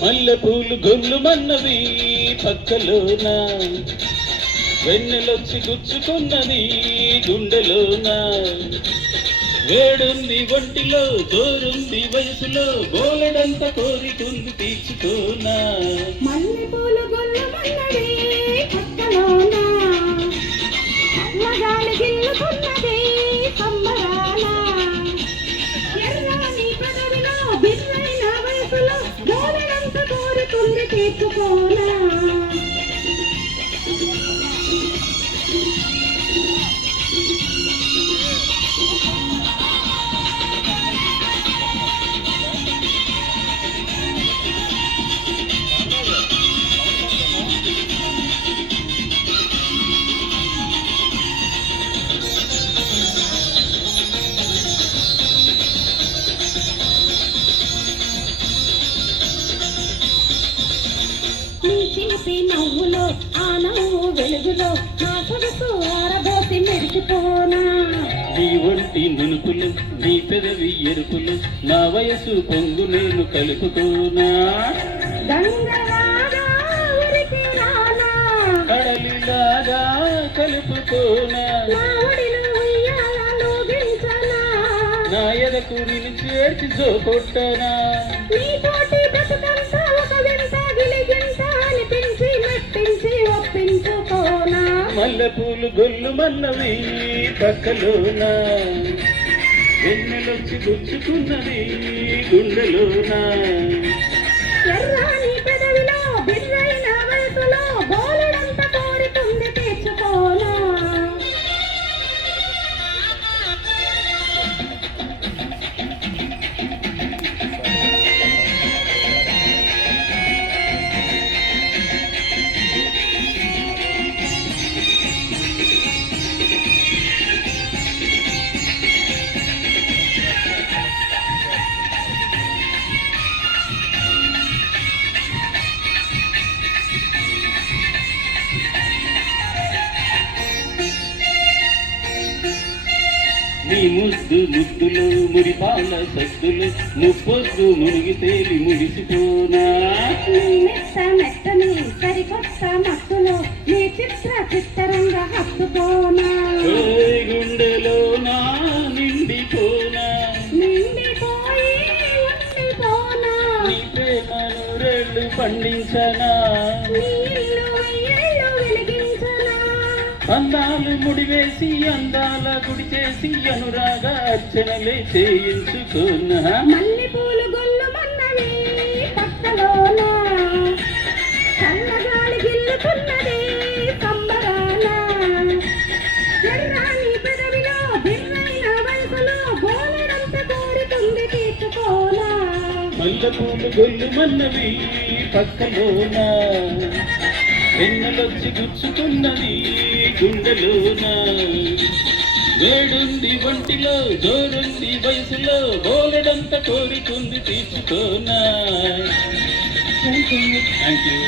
మల్లె పూలు గొల్లుమన్నది పక్కలోన, వెన్నెలొచ్చి గుచ్చుకున్నది గుండెలోన. వేడుంది ఒంటిలో, జోరుంది వయసులో, బోలెడంత కోరికుంది తీర్చుకోనా. మల్లె పూలు గొల్లుమన్నది పక్కలోన, మగాలి గిల్లుకున్నది సంబరాన. ఎర్రని పదవిలో బిర్రైన వయసులో, బోలెడంత కోరికుంది తీర్చుకోనా. చిలిపి నవ్వులో, ఆ నవ్వు వెలుగులో, నా సొగసు ఆరబోసి మెరిసిపోనా. నీ ఒంటి నునుపులు, నీ పెదవి ఎరుపులు, నా వయసు పొంగు నేను కలుపుకోనా. గంగలాగా ఉరికి రానా, కడలిలాగా కలుపుకోనా. నా ఒడిలో ఉయ్యాలలో గించనా, నా ఎదకు నిన్ను చేర్చి జోకొట్టనా. నీతోటి బ్రతుకంతా ఒక వింత గిలిగింత అనిపించి మెప్పించి ఒప్పించుకోనా. మల్లె పూలు గొల్లుమన్నవి పక్కలోన, వెన్నెలొచ్చి గుచ్చుకున్నది గుండెలోన. ఎర్రాని పెదవిలో బిర్రైన వయసులో, బోలెడంత కోరికుంది తీర్చుకోనా. నీ ముద్దు ముద్దులు మురిపాల సద్దులు, ముప్పొద్దు మునిగి తేలి ముగిసిపోనా. నీ మెత్త మెత్తని సరికొత్త మత్తులో, నీ చిత్ర చిత్తరంగ హత్తుకోనా. గుండెలోనా నిండిపోనా, నిండిపోయి ఉండిపోనా. నీ ప్రేమను రెళ్ళు పండించనా. నీ ఇల్లు వెయ్యేళ్ళు వెలిగించనా. అందాలు ముడివేసి అందాల గుడి చేసి, అనురాగ అర్చనలే చేయించుకున్నా. మల్లె పూలు గొల్లుమన్నవి పక్కలోన, చల్లగాలి గిల్లుకున్నది సంబరాన. ఎర్రాని పెదవిలో బిర్రైన వయసులో, బోలెడంత కోరికుంది తీర్చుకోనా. మల్లె పూలు గొల్లుమన్నవి పక్కలోన, వెన్నెలొచ్చి గుచ్చుకున్నది గుండెలోన. వేడుంది ఒంటిలో, జోరుంది వయసులో, బోలెడంత కోరికుంది తీర్చుకోనా. Thank you.